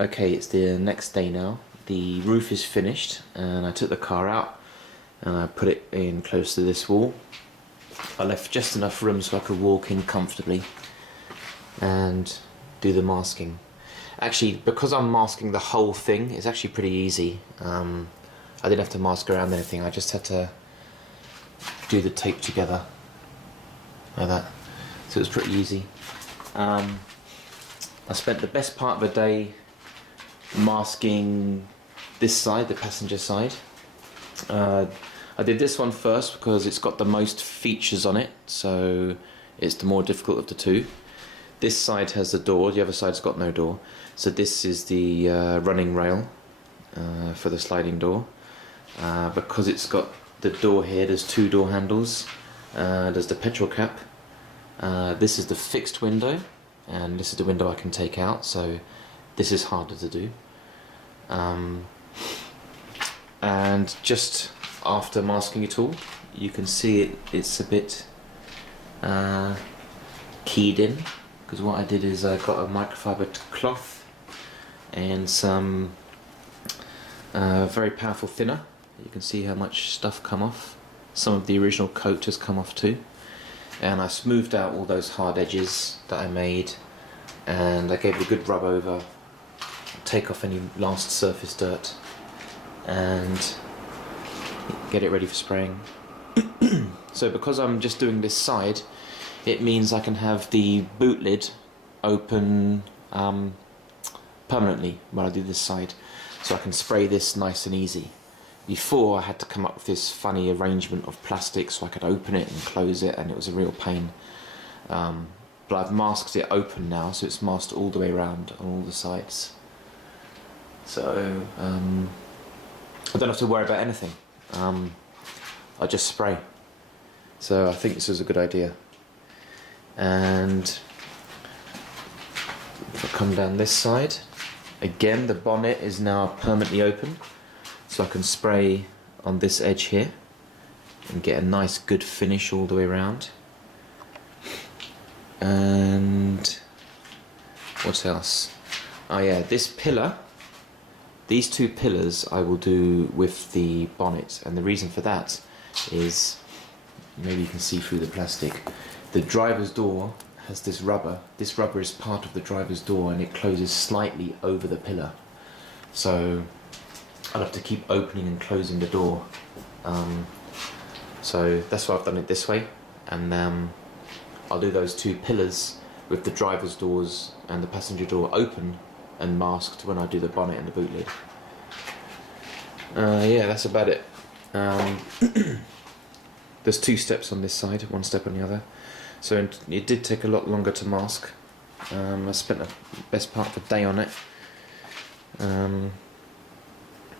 Okay, it's the next day now. The roof is finished and I took the car out and I put it in close to this wall. I left just enough room so I could walk in comfortably and do the masking. Actually, because I'm masking the whole thing, it's actually pretty easy. I didn't have to mask around anything, I just had to do the tape together like that. So it was pretty easy. I spent the best part of the day masking this side, the passenger side. I did this one first because it's got the most features on it, so it's the more difficult of the two. This side has the door, the other side's got no door. So this is the running rail for the sliding door. Because it's got the door here, there's two door handles. There's the petrol cap. This is the fixed window, and this is the window I can take out, so this is harder to do. And just after masking it all, you can see it's a bit keyed in, because what I did is I got a microfiber cloth and some very powerful thinner. You can see how much stuff come off. Some of the original coat has come off too. And I smoothed out all those hard edges that I made, and I gave it a good rub over, take off any last surface dirt, and get it ready for spraying. So because I'm just doing this side, it means I can have the boot lid open permanently when I do this side, so I can spray this nice and easy. Before, I had to come up with this funny arrangement of plastic so I could open it and close it, and it was a real pain. But I've masked it open now, so it's masked all the way around on all the sides. So I don't have to worry about anything. I just spray. So I think this is a good idea. And if I come down this side, again the bonnet is now permanently open. So I can spray on this edge here and get a nice good finish all the way around. And what else? Oh yeah, this pillar, these two pillars I will do with the bonnet, and the reason for that is, maybe you can see through the plastic, the driver's door has this rubber. This rubber is part of the driver's door and it closes slightly over the pillar. So I'll have to keep opening and closing the door. So that's why I've done it this way, and I'll do those two pillars with the driver's doors and the passenger door open and masked when I do the bonnet and the boot lid. Yeah, that's about it. There's two steps on this side, one step on the other. So it did take a lot longer to mask. I spent the best part of the day on it.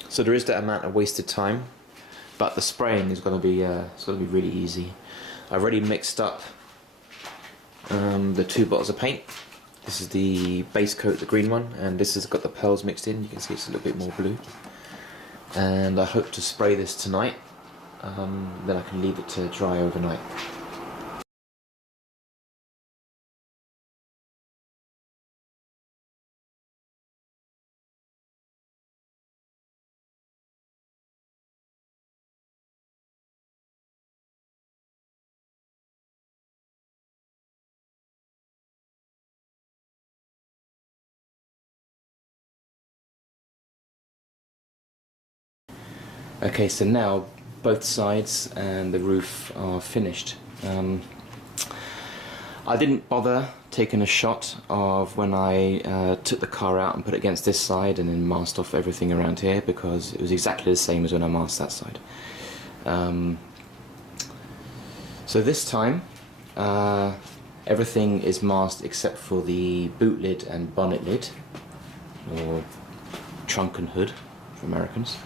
So there is that amount of wasted time, but the spraying is going to be really easy. I've already mixed up the two bottles of paint. This is the base coat, the green one, and this has got the pearls mixed in. You can see it's a little bit more blue. And I hope to spray this tonight. Then I can leave it to dry overnight. Okay, so now both sides and the roof are finished. I didn't bother taking a shot of when I took the car out and put it against this side and then masked off everything around here, because it was exactly the same as when I masked that side. So this time everything is masked except for the boot lid and bonnet lid, or trunk and hood for Americans.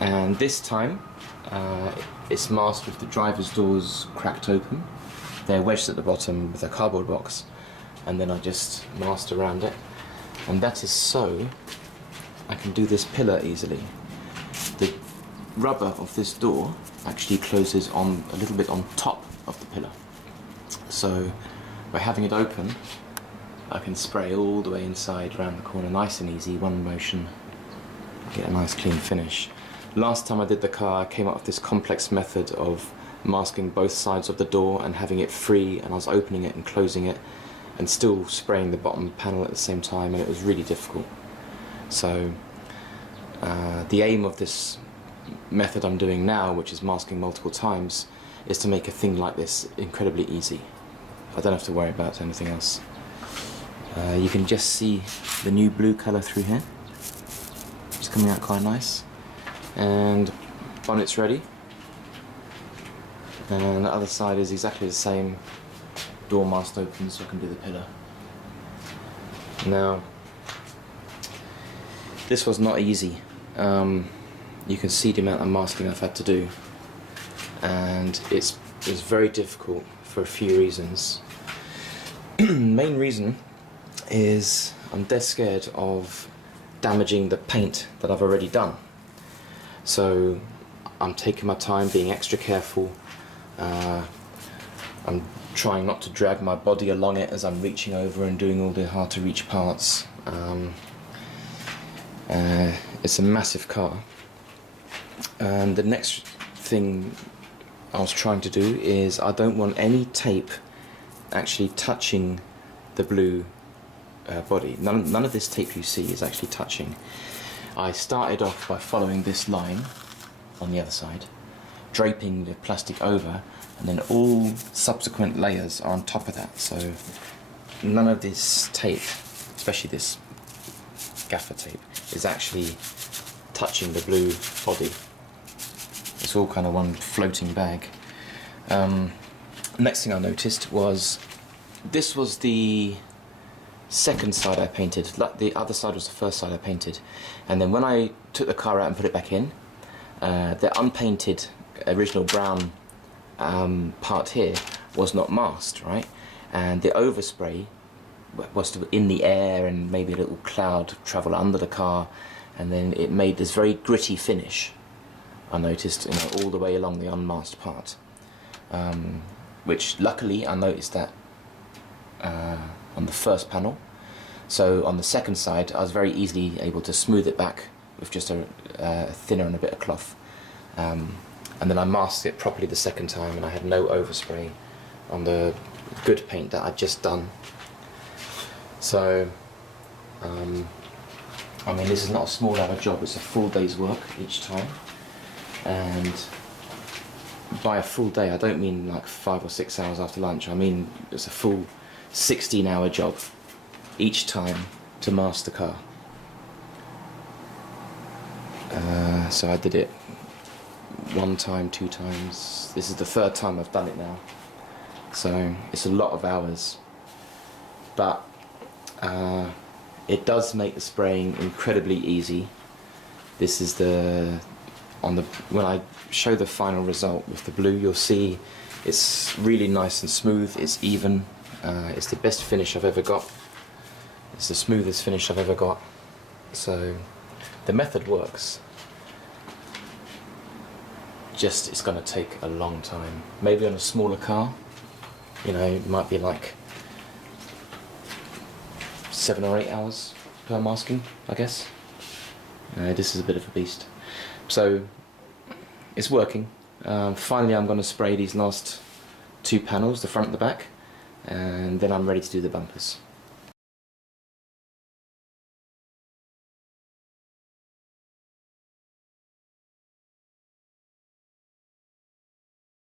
And this time it's masked with the driver's doors cracked open. They're wedged at the bottom with a cardboard box, and then I just masked around it, and that is so I can do this pillar easily. The rubber of this door actually closes on a little bit on top of the pillar, so by having it open I can spray all the way inside, round the corner, nice and easy, one motion, get a nice clean finish. Last time I did the car, I came up with this complex method of masking both sides of the door and having it free, and I was opening it and closing it and still spraying the bottom panel at the same time, and it was really difficult. So the aim of this method I'm doing now, which is masking multiple times, is to make a thing like this incredibly easy. I don't have to worry about anything else. You can just see the new blue colour through here. It's coming out quite nice. And bonnet's ready. And the other side is exactly the same. Door mast opens so I can do the pillar. Now, this was not easy. You can see the amount of masking I've had to do, and it's very difficult for a few reasons. Main reason is I'm dead scared of damaging the paint that I've already done. So I'm taking my time, being extra careful. I'm trying not to drag my body along it as I'm reaching over and doing all the hard to reach parts. It's a massive car. And the next thing I was trying to do is I don't want any tape actually touching the blue body. None of this tape you see is actually touching. I started off by following this line on the other side, draping the plastic over, and then all subsequent layers are on top of that. So none of this tape, especially this gaffer tape, is actually touching the blue body. It's all kind of one floating bag. Next thing I noticed was this was the second side I painted. The other side was the first side I painted. And then when I took the car out and put it back in, the unpainted original brown part here was not masked, right? And the overspray was in the air, and maybe a little cloud travel under the car, and then it made this very gritty finish. I noticed, all the way along the unmasked part, which luckily I noticed that on the first panel. So on the second side, I was very easily able to smooth it back with just a thinner and a bit of cloth, and then I masked it properly the second time, and I had no overspray on the good paint that I'd just done. So I mean, this is not a small hour job, it's a full day's work each time. And by a full day, I don't mean like 5 or 6 hours after lunch. I mean it's a full 16-hour job each time to mask the car. So I did it 1 time, 2 times. This is the 3rd time I've done it now. So it's a lot of hours. But it does make the spraying incredibly easy. This is when I show the final result with the blue, you'll see it's really nice and smooth, it's even, it's the best finish I've ever got. It's the smoothest finish I've ever got. So the method works. Just, it's going to take a long time. Maybe on a smaller car, it might be like 7 or 8 hours per masking, I guess. This is a bit of a beast. So it's working. Finally I'm going to spray these last 2 panels, the front and the back, and then I'm ready to do the bumpers.